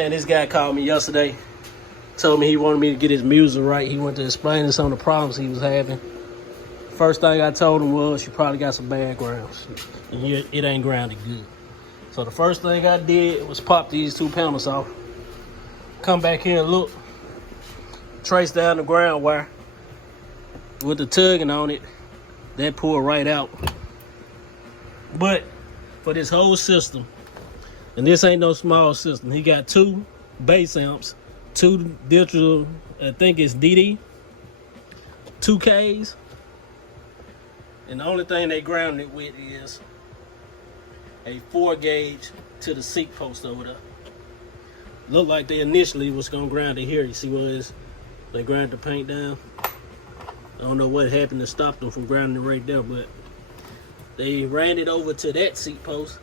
Man, this guy called me yesterday. Told me he wanted me to get his music right. He wanted to explain some of the problems he was having. First thing I told him was, you probably got some bad grounds. And it ain't grounded good. So the first thing I did was pop these two panels off. Come back here and look. Trace down the ground wire. With the tugging on it, that pulled right out. But for this whole system, and this ain't no small system, he got two bass amps, two digital, I think it's DD, 2Ks, and the only thing they ground it with is a 4-gauge to the seat post over there. Looked like they initially was gonna ground it here. You see where they ground the paint down? I don't know what happened to stop them from grounding it right there, but they ran it over to that seat post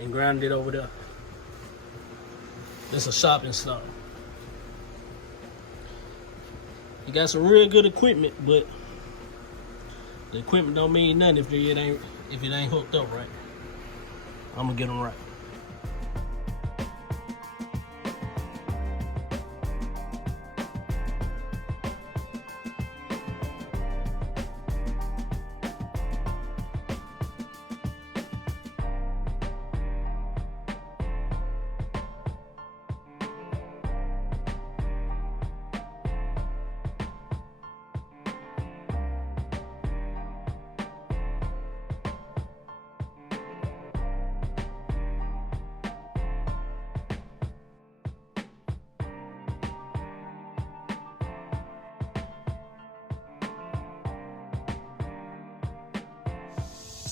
and grounded it over there. It's a shopping stall. You got some real good equipment, but the equipment don't mean nothing if it ain't hooked up right. I'm gonna get them right.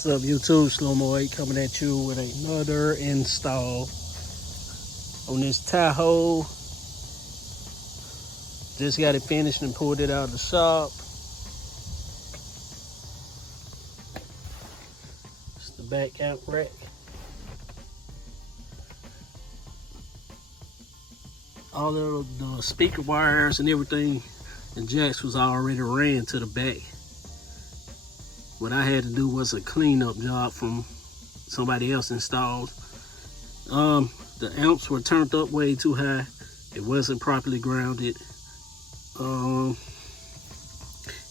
What's up, YouTube? Slow-Mo 8 coming at you with another install on this Tahoe. Just got it finished and pulled it out of the shop. It's the back amp rack. All of the speaker wires and everything, the jacks was already ran to the back. What I had to do was a cleanup job from somebody else installed. The amps were turned up way too high. It wasn't properly grounded.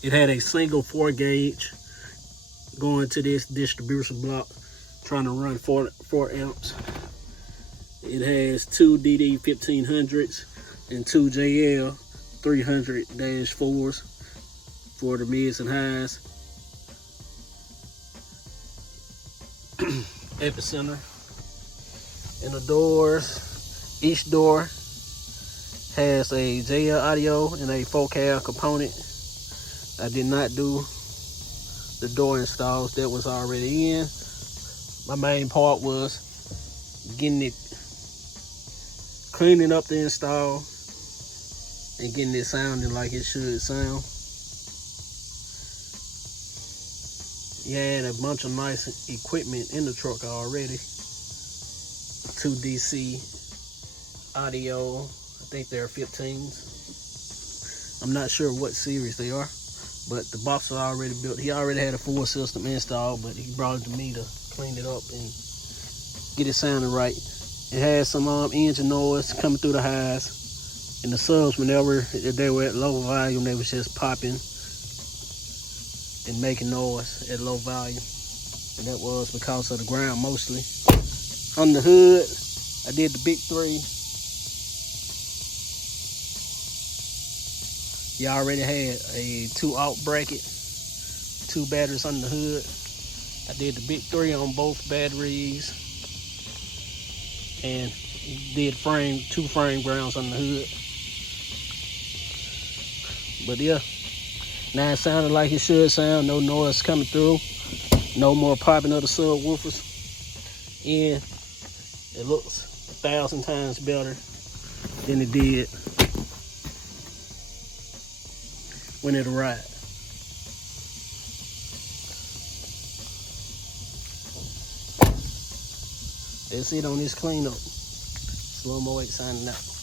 It had a single 4-gauge going to this distribution block, trying to run 4 amps. It has 2 DD 1500s and 2 JL 300-4s for the mids and highs. Epicenter and the doors. Each door has a JL audio and a 4K component. I did not do the door installs, that was already in. My main part was cleaning up the install and getting it sounding like it should sound. You had a bunch of nice equipment in the truck already. 2 DC audio, I think they're 15s. I'm not sure what series they are, but the box was already built. He already had a full system installed, but he brought it to me to clean it up and get it sounding right. It had some engine noise coming through the highs, and the subs, whenever they were at low volume, they was just popping and making noise at low volume, and that was because of the ground mostly. On the hood, I did the big 3. You already had a 2-out bracket, 2 batteries on the hood. I did the big 3 on both batteries, and did 2 frame grounds on the hood. But yeah, now it sounded like it should sound. No noise coming through. No more popping of the subwoofers. And it looks 1,000 times better than it did when it arrived. That's it on this cleanup. Slow-Mo 8 signing out.